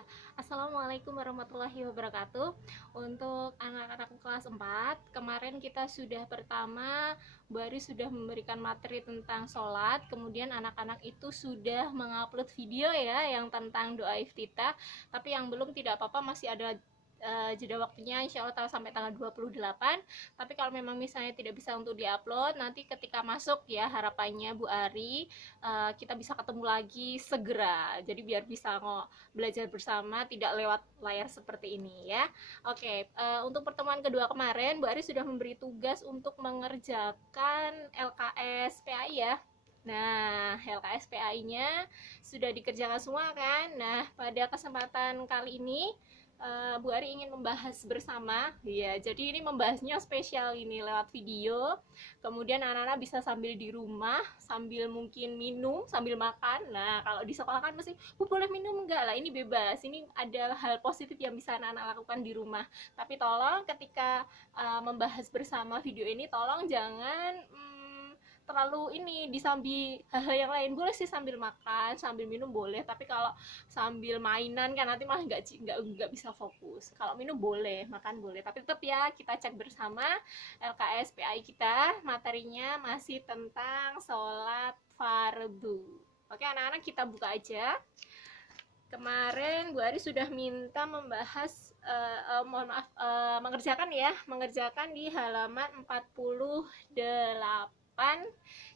Ya, Assalamualaikum warahmatullahi wabarakatuh. Untuk anak-anakku kelas 4, kemarin kita sudah pertama baru sudah memberikan materi tentang sholat. Kemudian anak-anak itu sudah mengupload video ya yang tentang doa iftitah. Tapi yang belum tidak apa-apa, masih ada jeda waktunya, insya Allah sampai tanggal 28. Tapi kalau memang misalnya tidak bisa untuk diupload, nanti ketika masuk ya, harapannya Bu Ari kita bisa ketemu lagi segera, jadi biar bisa belajar bersama tidak lewat layar seperti ini ya. Oke, untuk pertemuan kedua kemarin Bu Ari sudah memberi tugas untuk mengerjakan LKS PAI ya. Nah, LKS PAI-nya sudah dikerjakan semua kan? Nah, pada kesempatan kali ini Bu Ari ingin membahas bersama ya. Jadi ini membahasnya spesial ini lewat video. Kemudian anak-anak bisa sambil di rumah, sambil mungkin minum, sambil makan. Nah, kalau di sekolah kan mesti, boleh minum enggak lah, ini bebas. Ini ada hal positif yang bisa anak-anak lakukan di rumah. Tapi tolong ketika membahas bersama video ini, tolong jangan terlalu ini disambi hal-hal yang lain. Boleh sih sambil makan, sambil minum boleh, tapi kalau sambil mainan kan nanti malah nggak bisa fokus. Kalau minum boleh, makan boleh, tapi tetap ya kita cek bersama LKS PAI kita, materinya masih tentang sholat fardu. Oke anak-anak, kita buka aja. Kemarin Bu Ari sudah minta membahas mengerjakan di halaman 48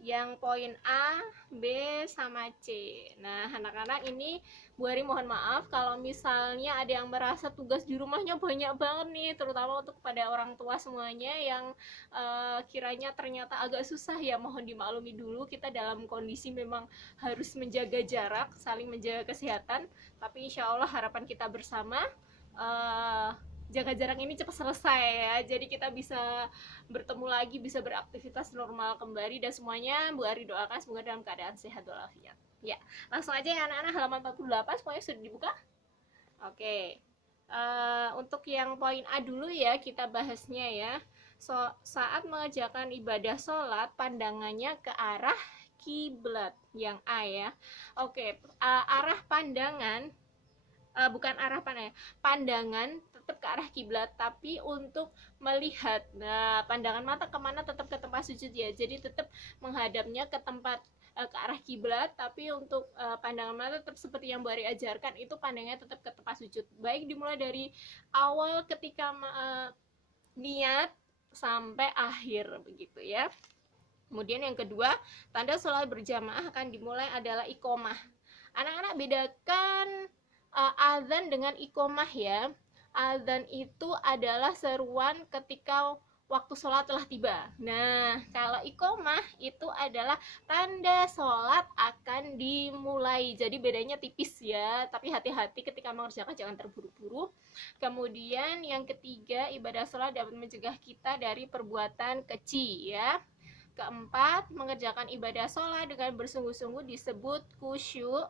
yang poin A, B, sama C. Nah, anak-anak ini Bu Ari mohon maaf kalau misalnya ada yang merasa tugas di rumahnya banyak banget nih, terutama untuk kepada orang tua semuanya yang kiranya ternyata agak susah ya, mohon dimaklumi dulu. Kita dalam kondisi memang harus menjaga jarak, saling menjaga kesehatan, tapi insya Allah harapan kita bersama jaga jarak ini cepat selesai ya, jadi kita bisa bertemu lagi, bisa beraktivitas normal kembali, dan semuanya Bu Ari doakan semoga dalam keadaan sehat walafiat. Ya, langsung aja ya anak-anak, halaman 48 semuanya sudah dibuka. Oke, untuk yang poin A dulu ya kita bahasnya ya. Saat mengerjakan ibadah sholat, pandangannya ke arah kiblat, yang A ya. Oke, arah pandangan bukan arah pandangan tetap ke arah kiblat, tapi untuk melihat, nah pandangan mata kemana, tetap ke tempat sujud ya, jadi tetap menghadapnya ke tempat ke arah kiblat, tapi untuk pandangan mata tetap seperti yang Bu Ari ajarkan, itu pandangnya tetap ke tempat sujud, baik dimulai dari awal ketika niat sampai akhir begitu ya. Kemudian yang kedua, tanda sholat berjamaah akan dimulai adalah iqomah. Anak-anak bedakan azan dengan iqomah ya. Azan itu adalah seruan ketika waktu sholat telah tiba. Nah, kalau iqomah itu adalah tanda sholat akan dimulai. Jadi bedanya tipis ya, tapi hati-hati ketika mengerjakan, jangan terburu-buru. Kemudian yang ketiga, ibadah sholat dapat mencegah kita dari perbuatan keji ya. Keempat, mengerjakan ibadah sholat dengan bersungguh-sungguh disebut khusyuk.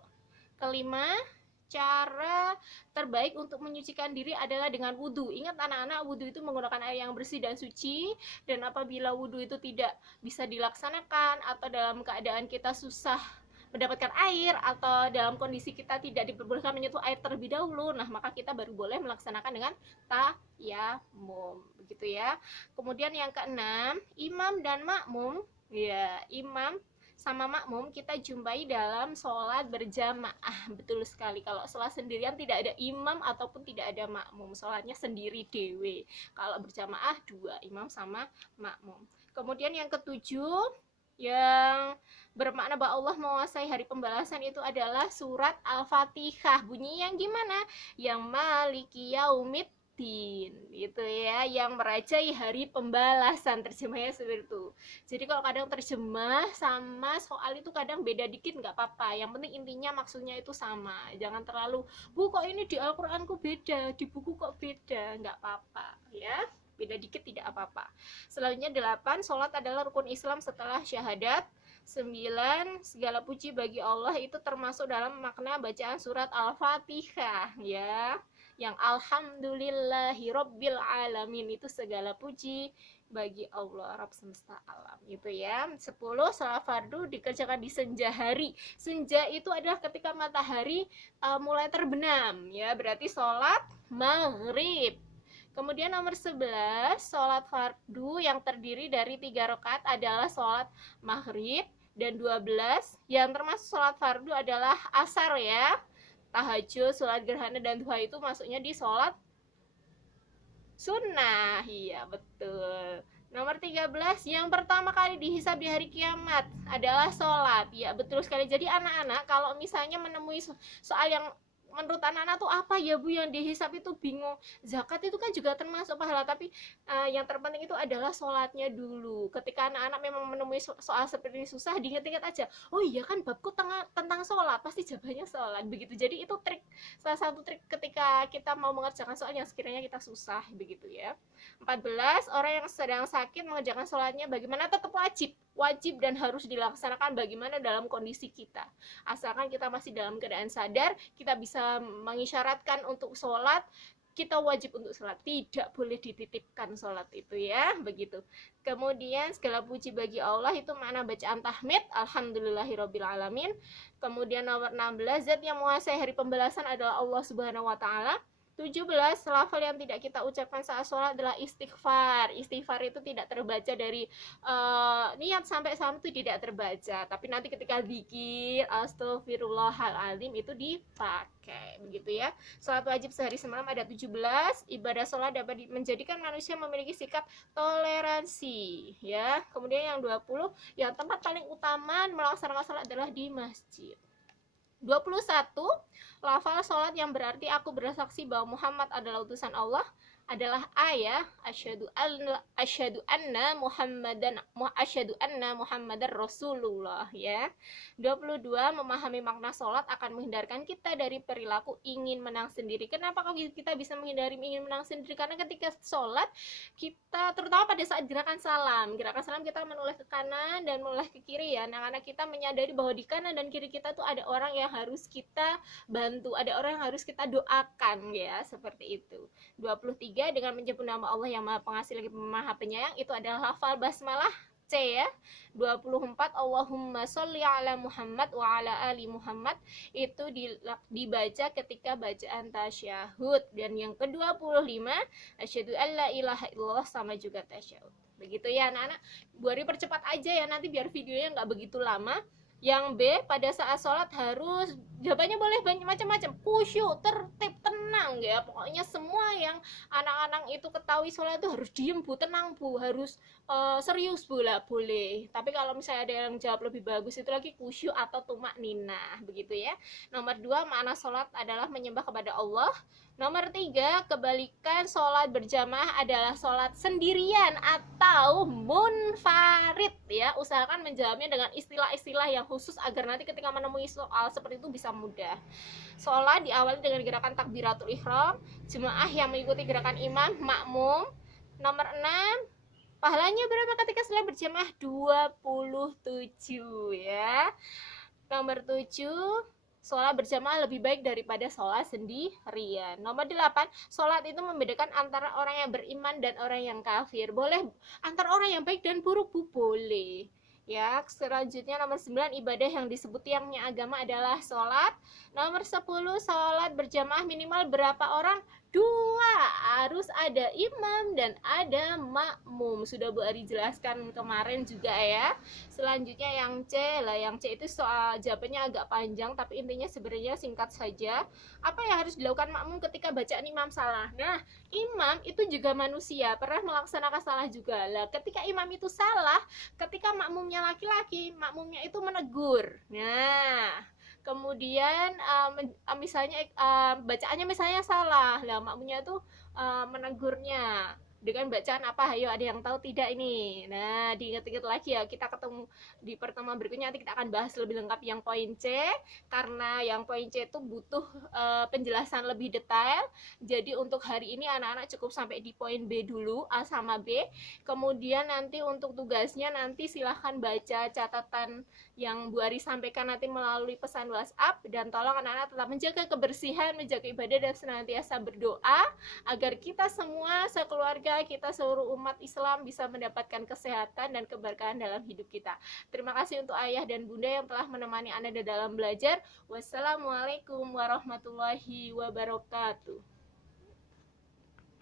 Kelima, cara terbaik untuk menyucikan diri adalah dengan wudhu. Ingat anak-anak, wudhu itu menggunakan air yang bersih dan suci. Dan apabila wudhu itu tidak bisa dilaksanakan, atau dalam keadaan kita susah mendapatkan air, atau dalam kondisi kita tidak diperbolehkan menyentuh air terlebih dahulu, nah maka kita baru boleh melaksanakan dengan tayamum begitu ya. Kemudian yang keenam, imam dan makmum ya, imam sama makmum kita jumpai dalam sholat berjamaah. Betul sekali, kalau sholat sendirian tidak ada imam ataupun tidak ada makmum, sholatnya sendiri dewe. Kalau berjamaah dua, imam sama makmum. Kemudian yang ketujuh, yang bermakna bahwa Allah menguasai hari pembalasan, itu adalah surat Al-Fatihah. Bunyi yang gimana? Yang Maliki Yaumiddin, itu ya, yang merajai hari pembalasan, terjemahnya seperti itu. Jadi kalau kadang terjemah sama soal itu kadang beda dikit, nggak apa-apa, yang penting intinya maksudnya itu sama. Jangan terlalu, Bu kok ini di Al-Quran kok beda, di buku kok beda, nggak apa-apa ya, beda dikit tidak apa-apa. Selanjutnya 8, sholat adalah rukun Islam setelah syahadat. 9, segala puji bagi Allah, itu termasuk dalam makna bacaan surat Al-Fatihah ya. Yang alhamdulillahi rabbil alamin itu segala puji bagi Allah Rabb semesta alam gitu ya. 10 sholat fardu dikerjakan di senja hari. Senja itu adalah ketika matahari mulai terbenam ya, berarti sholat maghrib. Kemudian nomor 11, sholat fardu yang terdiri dari 3 rakaat adalah sholat maghrib. Dan 12 yang termasuk sholat fardu adalah asar ya, tahajud, sholat gerhana, dan duha itu masuknya di sholat sunnah. Iya betul. Nomor 13 yang pertama kali dihisab di hari kiamat adalah sholat. Ya betul sekali. Jadi anak-anak kalau misalnya menemui soal yang menurut anak-anak tuh apa ya Bu yang dihisab itu bingung, zakat itu kan juga termasuk pahala, tapi yang terpenting itu adalah sholatnya dulu. Ketika anak-anak memang menemui soal seperti ini susah, diingat-ingat aja, oh iya kan babku tentang sholat, pasti jawabannya sholat begitu. Jadi itu salah satu trik ketika kita mau mengerjakan soal yang sekiranya kita susah begitu ya. 14 orang yang sedang sakit mengerjakan sholatnya bagaimana, tetap wajib dan harus dilaksanakan bagaimana dalam kondisi kita, asalkan kita masih dalam keadaan sadar, kita bisa mengisyaratkan untuk sholat, kita wajib untuk sholat, tidak boleh dititipkan sholat itu ya begitu. Kemudian segala puji bagi Allah itu makna bacaan tahmid alhamdulillahirabbil alamin. Kemudian nomor 16 zat yang menguasai hari pembalasan adalah Allah subhanahu wa ta'ala. 17 lafal yang tidak kita ucapkan saat sholat adalah istighfar. Istighfar itu tidak terbaca dari niat sampai salam, itu tidak terbaca, tapi nanti ketika zikir astagfirullahaladzim itu dipakai begitu ya. Sholat wajib sehari semalam ada 17. Ibadah sholat dapat menjadikan manusia memiliki sikap toleransi ya. Kemudian yang 20 yang tempat paling utama melaksanakan sholat adalah di masjid. 21 lafal sholat yang berarti aku bersaksi bahwa Muhammad adalah utusan Allah adalah ayat asyhadu anna Muhammadar Rasulullah ya. 22 memahami makna sholat akan menghindarkan kita dari perilaku ingin menang sendiri. Kenapa kok kita bisa menghindari ingin menang sendiri? Karena ketika sholat kita, terutama pada saat gerakan salam kita menoleh ke kanan dan menoleh ke kiri ya. Anak-anak kita menyadari bahwa di kanan dan kiri kita tuh ada orang yang harus kita bantu, ada orang yang harus kita doakan ya, seperti itu. 23 dengan menyebut nama Allah yang Maha Pengasih lagi Maha Penyayang itu adalah hafal basmalah C ya. 24 Allahumma sholli ala Muhammad wa ala ali Muhammad itu dibaca ketika bacaan tasyahud. Dan yang ke-25 asyhadu alla ilaha illallah sama juga tasyahud. Begitu ya anak-anak. Bu Ari percepat aja ya nanti biar videonya nggak begitu lama. Yang B, pada saat sholat harus, jawabannya boleh banyak macam-macam, khusyuk, tertib, tenang ya. Pokoknya semua yang anak-anak itu ketahui sholat itu harus diem Bu, tenang Bu, harus serius Bu lah boleh. Tapi kalau misalnya ada yang jawab lebih bagus itu lagi khusyuk atau tumak ninah begitu ya. Nomor 2 makna sholat adalah menyembah kepada Allah. Nomor 3 kebalikan sholat berjamaah adalah sholat sendirian atau munfarid ya. Usahakan menjawabnya dengan istilah-istilah yang khusus agar nanti ketika menemui soal seperti itu bisa mudah. Sholat diawali dengan gerakan takbiratul ihram, jemaah yang mengikuti gerakan imam, makmum. Nomor 6 pahalanya berapa ketika sholat berjamaah? 27 ya. Nomor 7 sholat berjamaah lebih baik daripada sholat sendirian. Nomor 8 sholat itu membedakan antara orang yang beriman dan orang yang kafir. Boleh antara orang yang baik dan buruk Bu, boleh ya. Selanjutnya nomor 9 ibadah yang disebut tiangnya agama adalah sholat. Nomor 10 sholat berjamaah minimal berapa orang? 2, harus ada imam dan ada makmum. Sudah Bu Ari jelaskan kemarin juga ya. Selanjutnya yang C lah, yang C itu soal jawabannya agak panjang tapi intinya sebenarnya singkat saja. Apa yang harus dilakukan makmum ketika bacaan imam salah? Nah, imam itu juga manusia, pernah melaksanakan salah juga lah. Ketika imam itu salah, ketika makmumnya laki-laki, makmumnya itu menegur. Nah, kemudian misalnya bacaannya misalnya salah, lah makmumnya tuh menegurnya dengan bacaan apa? Ayo ada yang tahu tidak ini? Nah, diingat-ingat lagi ya. Kita ketemu di pertemuan berikutnya, nanti kita akan bahas lebih lengkap yang poin C, karena yang poin C itu butuh penjelasan lebih detail. Jadi untuk hari ini anak-anak cukup sampai di poin B dulu, A sama B. Kemudian nanti untuk tugasnya nanti silahkan baca catatan yang Bu Ari sampaikan nanti melalui pesan WhatsApp, dan tolong anak-anak tetap menjaga kebersihan, menjaga ibadah, dan senantiasa berdoa agar kita semua sekeluarga semoga kita seluruh umat Islam bisa mendapatkan kesehatan dan keberkahan dalam hidup kita. Terima kasih untuk ayah dan bunda yang telah menemani Anda dalam belajar. Wassalamualaikum warahmatullahi wabarakatuh.